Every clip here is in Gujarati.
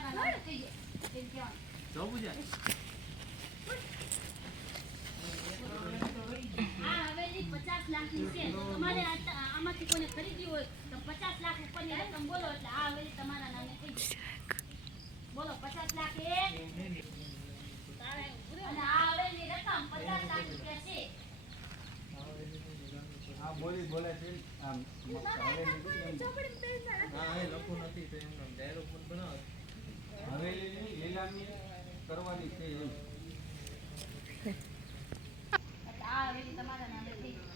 તમારા નામે થઈ જાય એમ કહેવાનું. જો બુજાય આ હવેલી 50 લાખની છે તો તમારે આમાંથી કોઈને ખરીદવી હોય તો 50 લાખ ઉપરની રકમ બોલો એટલે આ હવેલી તમારા નામે થઈ જાય. બોલો 50 લાખ એક અને આ હવેલી રકમ 50 લાખ રૂપિયા છે. આ બોલે છે આમ હા એ લખો નથી તો એમ ડાયરેક્ટ પણ બનાવો હવેલીની લીલામી કરવાની છે એમ. એટલે આ હવેલી તમારા નામે થઈ જાય.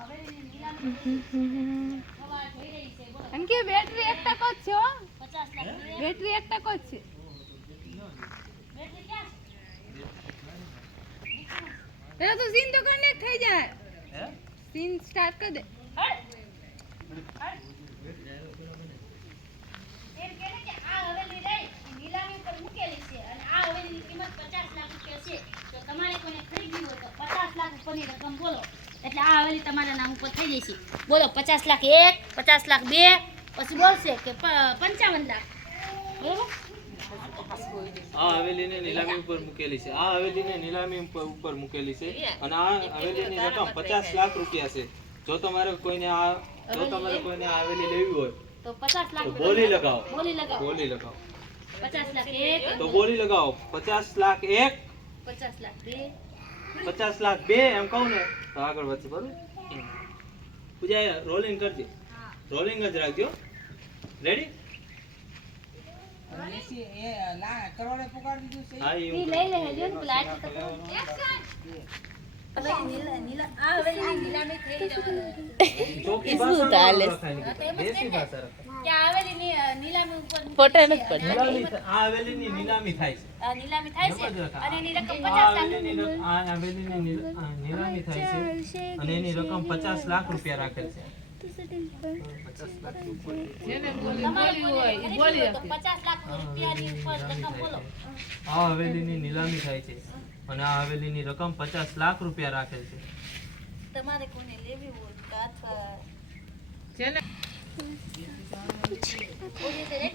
હવેલીની નીલામી થવા જઈ રહી છે. બોલો એમ કે બેટરી 1% જ છે હો. 50 લાખ બેટરી 1% જ છે. બેટરી ક્યાં પેલા તો સીન તો કનેક્ટ થઈ જાય. હે સીન સ્ટાર્ટ કરી દે. એમ કહે ને કે આ હવેલી રહી એ નીલામી ઉપર મૂકેલી છે અને આ હવેલીની કિંમત 50 લાખ રૂપિયા છે તો તમારે કોઈને ખરીદવી હોય તો 50 લાખ ઉપરની રકમ બોલો એટલે આ હવેલી તમારા નામ ઉપર થઈ જશે. બોલો 50 લાખ એક 50 લાખ બે પછી બોલશે કે 55 લાખ બરોબર. આ હવેલીને નીલામી ઉપર મૂકેલી છે આ હવેલીને નીલામી ઉપર મૂકેલી છે અને આ હવેલીની રકમ 50 લાખ રૂપિયા છે. જો તમારે કોઈને આ હવેલી લેવી હોય તો 50 લાખ તો બોલી લગાવો બોલી લગાવો બોલી લગાવો 50 લાખ એક તો બોલી લગાવો 50 લાખ એક 50 લાખ બે 50 લાખ બે એમ કહું ને તો આગળ વધશે બરોબર. પૂજા રોલિંગ કરજે રોલિંગ જ રાખજો રેડી. હા ઈ એવું લઈ લે હેજો ને પેલા આટલું તો કરો. હવે આ હવેલી નીલામી થઈ જવાની ચોકી ભાષા દેશી ભાષા કે આ હવેલી નીલામી ઉપર ફોટો નથી પડતા. આ હવેલીની નીલામી થાય છે આ નીલામી થાય છે અને એની રકમ 50 આ લાખ હવેલીની નીલામી થાય છે અને એની રકમ 50 લાખ રૂપિયા રાખેલ છે. 50 લાખ ઉપર તમારે કોઈને ખરીદવી હોય તો 50 લાખ રૂપિયાની ઉપર રકમ બોલો. આ હવેલીની નીલામી થાય છે અને આ હવેલીની રકમ 50 લાખ રૂપિયા રાખેલ છે. તમારે કોઈને લેવી હોય તો અથવા જેને ઓલી છે રે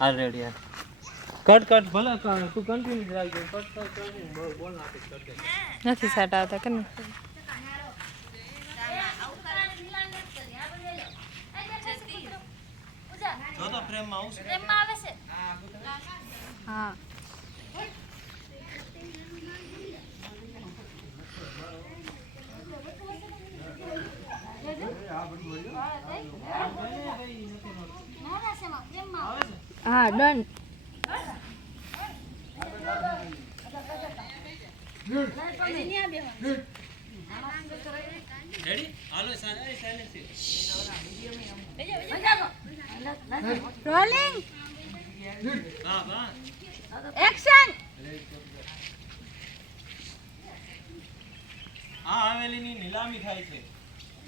આ રેડી યાર કટ ભલે તું કન્ટિન્યુ રાખજો કટ બોલ નાખે કટ નથી સાટા આવતા કે નહીં. જો તો પ્રેમમાં આવશે પ્રેમમાં આવે છે હા નાના છે માં પ્રેમમાં આવે છે. હા ડન. રેડી હાલો સાયલેન્સ રોલિંગ હા બા એક્શન. આ હવેલીની નીલામી થાય છે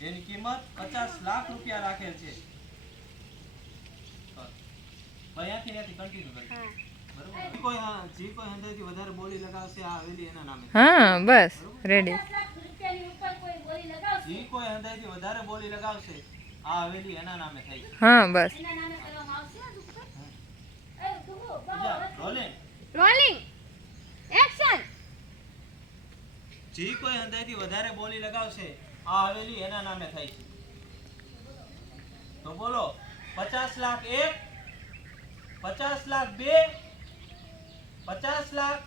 જેની કિંમત 50 લાખ રૂપિયા રાખેલ છે. અહીંયાથી કન્ટિન્યુ કરજો બરોબર. જે કોઈ અંદાજથી વધારે બોલી લગાવશે આ હવેલી એના નામે. હા બસ રેડી. 50 લાખ રૂપિયાની ઉપર કોઈ બોલી લગાવશે જે કોઈ અંદાજથી વધારે બોલી લગાવશે આ હવેલી એના નામે થાય છે. હા બસ એના નામે કરવામાં આવશે આ દુકાન. એ તું જા રોલિંગ રોલિંગ એક્શન. જે કોઈ અંદાજથી વધારે બોલી લગાવશે આ હવેલી એના નામે થાય છે. તો બોલો 50 લાખ એક 50 લાખ બે 50 લાખ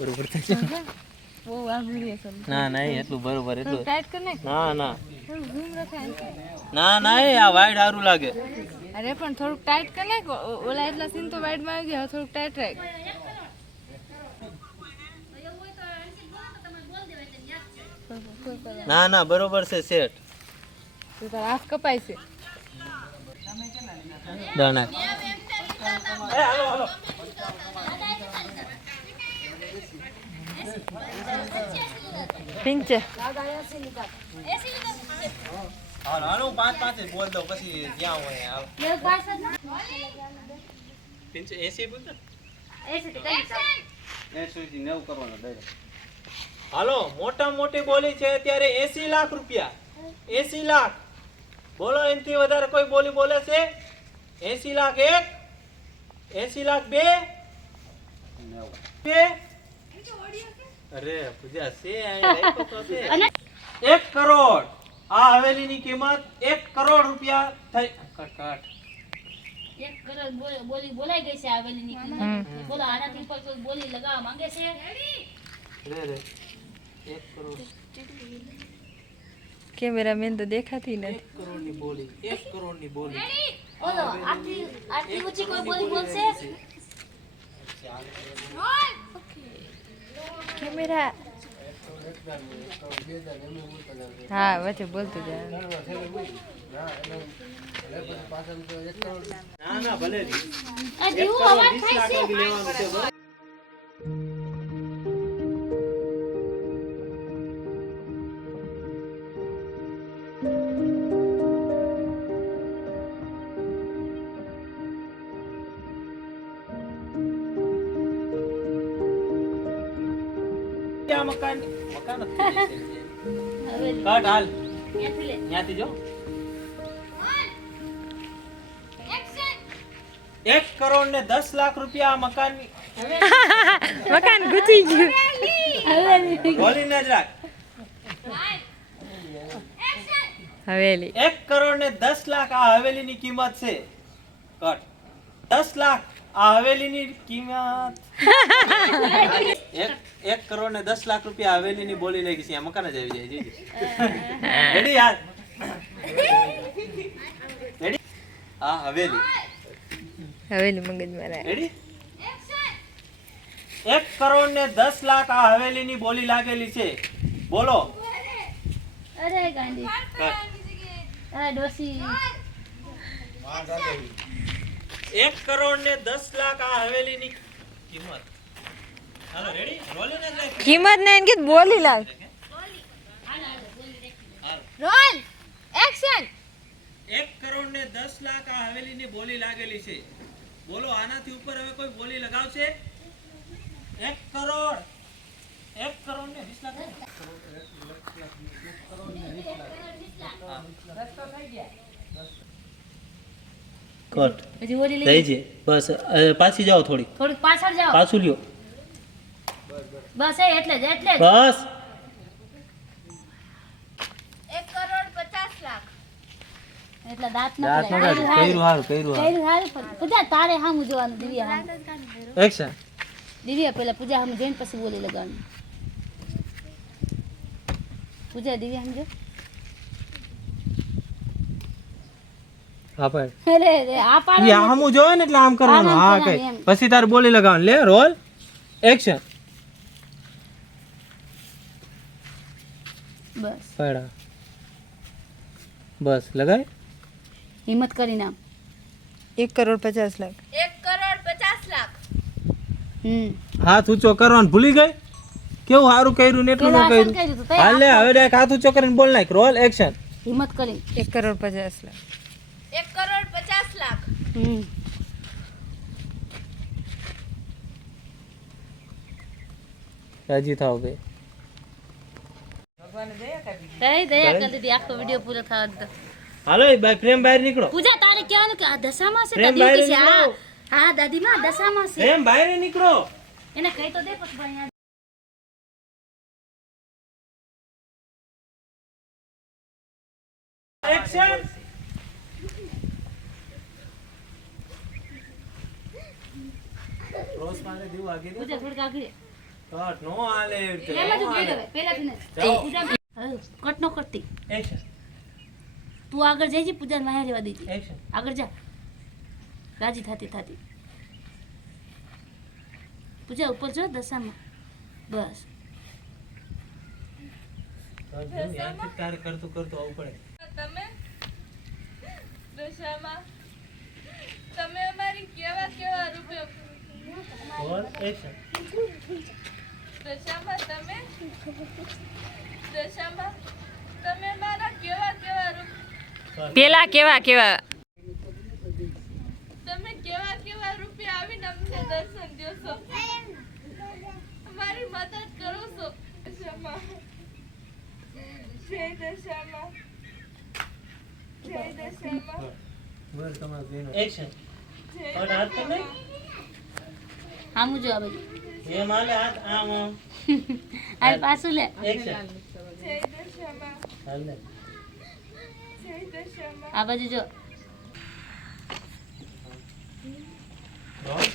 બરોબર થશે બહુ આઘું છે સર. ના ના એટલું બરોબર એટલું ટાઈટ કર નાખ. ના ના થોડું ઝૂમ રખાય. ના ના એ આ વાઈડ સારું લાગે અરે પણ થોડુંક ટાઈટ કર નાખ. ઓલા એટલા સીન તો વાઈડ માં આવી ગયા. હવે થોડુંક ટાઈટ રાખ. ના ના બરોબર છે સેટ તો તાર હાથ કપાય છે. દાણા પિંચે હાલો હાલો હું 5 બોલ દઉં પછી જ્યાં હોય હાલો એક ભાષા જ ના 80 બોલ દો 80 તો કઈ 90 કરવાનો ડાયરેક્ટ. હાલો મોટા મોટી બોલી છે અત્યારે 80 લાખ રૂપિયા 80 લાખ બોલો એનથી વધારે કોઈ બોલી બોલે છે 80 લાખ એક 80 લાખ બે બે અરે પૂજા છે અહીં રાખ્યો તો છે અને 1 કરોડ આ હવેલીની કિંમત 1 કરોડ રૂપિયા થઈ કટ એક કરોડ બોલી બોલાઈ ગઈ છે આવેલીની કિંમત. બોલો આનાથી ઉપર કોઈ બોલી લગાવવા માંગે છે? રે રે 1 કરોડ કેમેરામેન તો દેખાતી નથી. 1 કરોડની બોલી 1 કરોડની બોલી બોલો આટલી આટલી ઊંચી કોઈ બોલી બોલશે? કેમેરા હા વચ્ચે બોલતું જાય. ના ના ભલે આ જેવું અવાજ થાય છે. લેવાનું છે બરાબર? આ મકાન મકાન જ થઈ જશે. હવેલી. કટ હાલ ત્યાંથી લે. ત્યાંથી જો 1 કરોડ ને 10 લાખ રૂપિયા આ મકાન મકાન ઘૂસી ગયું. હવેલી. બોલીને જ રાખ હવેલી 1 કરોડ ને 10 લાખ આ હવેલીની કિંમત છે કટ 10 લાખ આ હવેલીની કિંમત 1 કરોડ ને 10 લાખ રૂપિયા હવેલીની બોલી લઈ ગઈ છે આ મકાન જ આવી જાય જીજી રેડી યાર રેડી હા હવેલી હવેલી મગજ મારા. રેડી 1 કરોડ ને 10 લાખ આ હવેલીની બોલી લાગેલી છે બોલો અરે ગાંડી. કટ અરે ડોસી. 1 કરોડ ને 10 લાખ આ હવેલીની કિંમત હાલો રેડી રોલીને જ રાખ કિંમત નહીં કે બોલી લાગ. Role action. 1 કરોડ ને 10 લાખ આ હવેલીની બોલી લાગેલી છે બોલો આનાથી ઉપર હવે કોઈ બોલી લગાવશે 1 કરોડ 1 કરોડ ને 20 લાખ કટ હજી ઓલી લઈ. થઈ છે બસ પાછી જાઓ થોડી થોડીક પાછળ જાઓ. પાછું લ્યો બસ એ એટલે જ એટલે જ. બસ 1 કરોડ 50 લાખ. એટલે દાંત ન દાંત કરાય. નગાડ કર્યું હારું કર્યું હારું પણ પૂજા તારે સામું જોવાનું દિવ્યા સામું. એક્શન દિવ્યા પહેલા પૂજા સામું જોઈને પછી બોલી લગાવવાની. પૂજા દિવ્યા સમજો. હા ભાઈ અરે રે આ ઈ પાડે. આમું જોવે ને એટલે આમ કરવાનું આમ હા કરવાનું, કઈ એમ. પછી તાર બોલી લગાવવાનું લે રોલ એક્શન બસ પડા બસ લગાય હિંમત કરીને આમ. 1 કરોડ 50 લાખ. 1 કરોડ 50 લાખ. હાથ ઊંચો કરવાનું ભૂલી ગઈ કેવું સારું કર્યું ને એટલું ન પેલા આસન કર્યું કર્યું હતું, તઈ હાલ લે હવે ડાયરેક્ટ હાથ ઊંચો કરીને બોલ નાખ રોલ એક્શન હિંમત કરી 1,50,00,000 1,50,00,000 હમ રાજી થાવ બે કઈ દયા કરી દીધી આખો વિડિયો પૂરો થવા દીધો હાલો ભાઈ પ્રેમ બહાર નીકળો પૂજા તારે કહેવાનું કે આ દશામાં છે પ્રેમ દાદી બહાર કે છે નીકળો. હા દાદીમાં દશામાં છે પ્રેમ બહાર નીકળો એને કહી તો દે પછી ભાઈ એક્શન રોજ મારે દીવ આગે દે પૂજા થોડીક આગળ કટ નો હાલે પહેલા જ કહી દે પહેલાથી ને પૂજા કટ નો કરતી એક્શન તું આગળ જઈજી પૂજાને વાહે રહેવા દીધી એક્શન આગળ જા રાજી થાતી પૂજા ઉપર જો દશામાં બસ કાર્ય કરતું આવું પડે તમે દશામાં તમે અમારી કેવા રૂપિયો બોલ એક્શન દશામાં તમે મારા કેવા રૂપિયા પેલા કેવા તમે કેવા રૂપિયા આવીને અમને દર્શન દ્યો છો અમારી મદદ કરો છો દશામાં જય દશામાં બોલ તમારો બેનો એક્શન જય કટ હાથ કર લે આમું જો આ બાજુ એ માલે હાથ આમ હાલ પાછું લે એક્શન જય દશામાં હાલ લે આ બાજુ જો રોલ